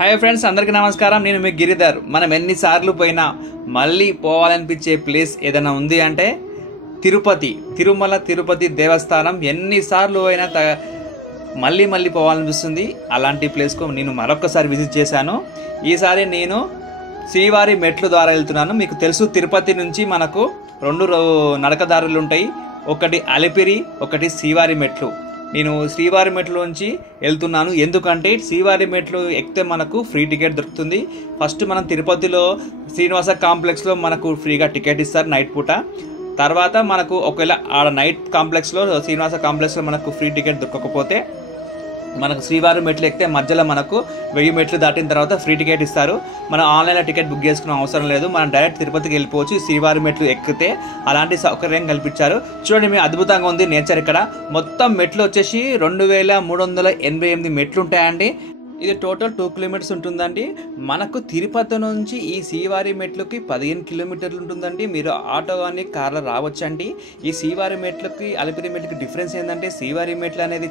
Hi friends, అందరికీ నమస్కారం. నేను మీ గిరిధర్. మనం ఎన్నిసార్లు పోయినా మళ్ళీ పోవాలనిపించే ప్లేస్ ఏదైనా ఉంది అంటే తిరుమల తిరుపతి దేవస్థానం. ఎన్నిసార్లు అయినా మళ్ళీ మళ్ళీ పోవాలనిపిస్తుంది. అలాంటి ప్లేస్కు నేను మరొకసారి విజిట్ చేశాను. ఈసారి నేను శ్రీవారి మెట్లు ద్వారా వెళ్తున్నాను. మీకు తెలుసు, తిరుపతి నుంచి మనకు రెండు నడకదారులు ఉంటాయి. ఒకటి అలిపిరి, ఒకటి శ్రీవారి మెట్లు. నేను శ్రీవారి మెట్లు నుంచి వెళ్తున్నాను. ఎందుకంటే శ్రీవారి మెట్లు ఎక్కితే మనకు ఫ్రీ టికెట్ దొరుకుతుంది. ఫస్ట్ మనం తిరుపతిలో శ్రీనివాస కాంప్లెక్స్లో మనకు ఫ్రీగా టికెట్ ఇస్తారు నైట్ పూట. తర్వాత మనకు ఒకవేళ ఆడ నైట్ కాంప్లెక్స్లో శ్రీనివాస కాంప్లెక్స్లో మనకు ఫ్రీ టికెట్ దొరకకపోతే మనకు శ్రీవారి మెట్లు ఎక్కితే మధ్యలో మనకు 1000 మెట్లు దాటిన తర్వాత ఫ్రీ టికెట్ ఇస్తారు. మనం ఆన్లైన్లో టికెట్ బుక్ చేసుకునే అవసరం లేదు. మనం డైరెక్ట్ తిరుపతికి వెళ్ళిపోవచ్చు. శ్రీవారి మెట్లు ఎక్కితే అలాంటి సౌకర్యం కల్పించారు. చూడండి, మీ అద్భుతంగా ఉంది నేచర్. ఇక్కడ మొత్తం మెట్లు వచ్చేసి 2388 మెట్లు ఉంటాయండి. ఇది టోటల్ 2 కిలోమీటర్స్ ఉంటుందండి. మనకు తిరుపతి నుంచి ఈ శ్రీవారి మెట్లకి 15 కిలోమీటర్లు ఉంటుందండి. మీరు ఆటో కానీ కార్లో రావచ్చండి. ఈ శ్రీవారి మెట్లకి అలిపిరి మెట్లకి డిఫరెన్స్ ఏంటంటే శ్రీవారి మెట్లు అనేది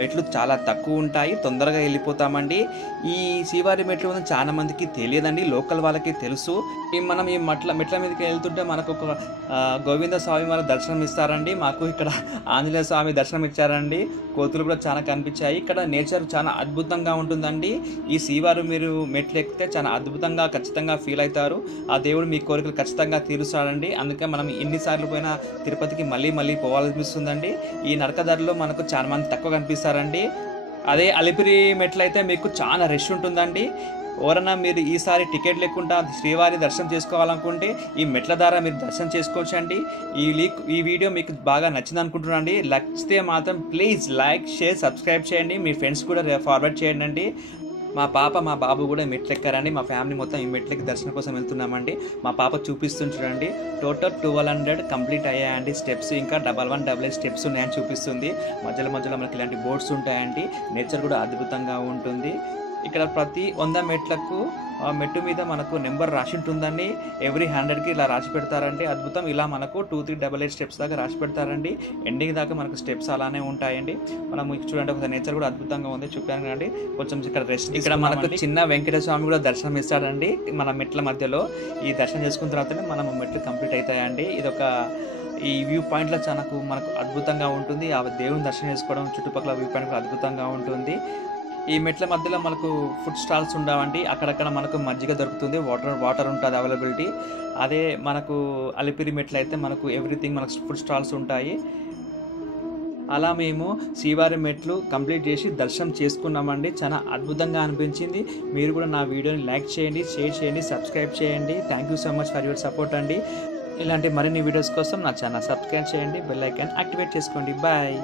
మెట్లు చాలా తక్కువ ఉంటాయి, తొందరగా వెళ్ళిపోతామండి. ఈ శ్రీవారి మెట్లు చాలా మందికి తెలియదండి, లోకల్ వాళ్ళకి తెలుసు. మనం ఈ మెట్ల మీదకి వెళ్తుంటే మనకు ఒక గోవింద స్వామి వారి దర్శనం ఇస్తారండి. మాకు ఇక్కడ ఆంజనేయ స్వామి దర్శనం ఇచ్చారండి. కోతులు కూడా చాలా కనిపించాయి. ఇక్కడ నేచర్ చాలా అద్భుతంగా ఉంటుందండి. ఈ శ్రీవారు మీరు మెట్లు ఎక్కితే చాలా అద్భుతంగా ఖచ్చితంగా ఫీల్ అవుతారు. ఆ దేవుడు మీ కోరికలు ఖచ్చితంగా తీరుస్తాడండి. అందుకే మనం ఎన్నిసార్లు పోయినా తిరుపతికి మళ్ళీ మళ్ళీ పోవాలనిపిస్తుందండి. ఈ నడకదారిలో మనకు చాలా మంది తక్కువ కనిపిస్తారండి. అదే అలిపిరి మెట్లు అయితే మీకు చాలా రష్ ఉంటుందండి. ఎవరన్నా మీరు ఈసారి టికెట్ లేకుండా శ్రీవారి దర్శనం చేసుకోవాలనుకుంటే ఈ మెట్ల ద్వారా మీరు దర్శనం చేసుకోవచ్చు అండి. ఈ వీడియో మీకు బాగా నచ్చింది అనుకుంటున్నాను. నచ్చితే మాత్రం ప్లీజ్ లైక్, షేర్, సబ్స్క్రైబ్ చేయండి. మీ ఫ్రెండ్స్ కూడా ఫార్వర్డ్ చేయండి అండి. మా పాప మా బాబు కూడా మెట్లు ఎక్కారండి. మా ఫ్యామిలీ మొత్తం ఈ మెట్లకి దర్శనం కోసం వెళ్తున్నామండి. మా పాప చూపిస్తుంది చూడండి. టోటల్ 1200 కంప్లీట్ అయ్యాయండి స్టెప్స్. ఇంకా 1188 స్టెప్స్ ఉన్నాయని చూపిస్తుంది. మధ్యలో మనకి ఇలాంటి బోర్డ్స్ ఉంటాయండి. నేచర్ కూడా అద్భుతంగా ఉంటుంది. ఇక్కడ ప్రతి 100 మెట్లకు మెట్టు మీద మనకు నెంబర్ రాసి ఉంటుందండి. ఎవ్రీ 100కి ఇలా రాసి పెడతారండి. అద్భుతం. ఇలా మనకు 2388 స్టెప్స్ దాకా రాసి పెడతారండి. ఎండింగ్ దాకా మనకు స్టెప్స్ అలానే ఉంటాయండి. మనం చూడండి, ఒక నేచర్ కూడా అద్భుతంగా ఉంది. చూపాను కదండి. కొంచెం ఇక్కడ రెస్ట్. ఇక్కడ మనకు చిన్న వెంకటేశ్వర స్వామి కూడా దర్శనం ఇస్తాడండి మన మెట్ల మధ్యలో. ఈ దర్శనం చేసుకున్న తర్వాతనే మనం మెట్లు కంప్లీట్ అవుతాయండి. ఈ వ్యూ పాయింట్లో మనకు అద్భుతంగా ఉంటుంది. ఆ దేవుని దర్శనం చేసుకోవడం, చుట్టుపక్కల వ్యూ పాయింట్ కూడా అద్భుతంగా ఉంటుంది. ఈ మెట్ల మధ్యలో మనకు ఫుడ్ స్టాల్స్ ఉండవండి. అక్కడక్కడ మనకు మజ్జిగ దొరుకుతుంది, వాటర్ ఉంటుంది అవైలబిలిటీ. అదే మనకు అలిపిరి మెట్లు అయితే మనకు ఎవ్రీథింగ్ మనకు ఫుడ్ స్టాల్స్ ఉంటాయి. అలా మేము శ్రీవారి మెట్లు కంప్లీట్ చేసి దర్శనం చేసుకున్నామండి. చాలా అద్భుతంగా అనిపించింది. మీరు కూడా నా వీడియోని లైక్ చేయండి, షేర్ చేయండి, సబ్స్క్రైబ్ చేయండి. Thank you so much for your support అండి. ఇలాంటి మరిన్ని వీడియోస్ కోసం నా ఛానల్ సబ్స్క్రైబ్ చేయండి, బెల్ ఐకాన్ యాక్టివేట్ చేసుకోండి. బాయ్.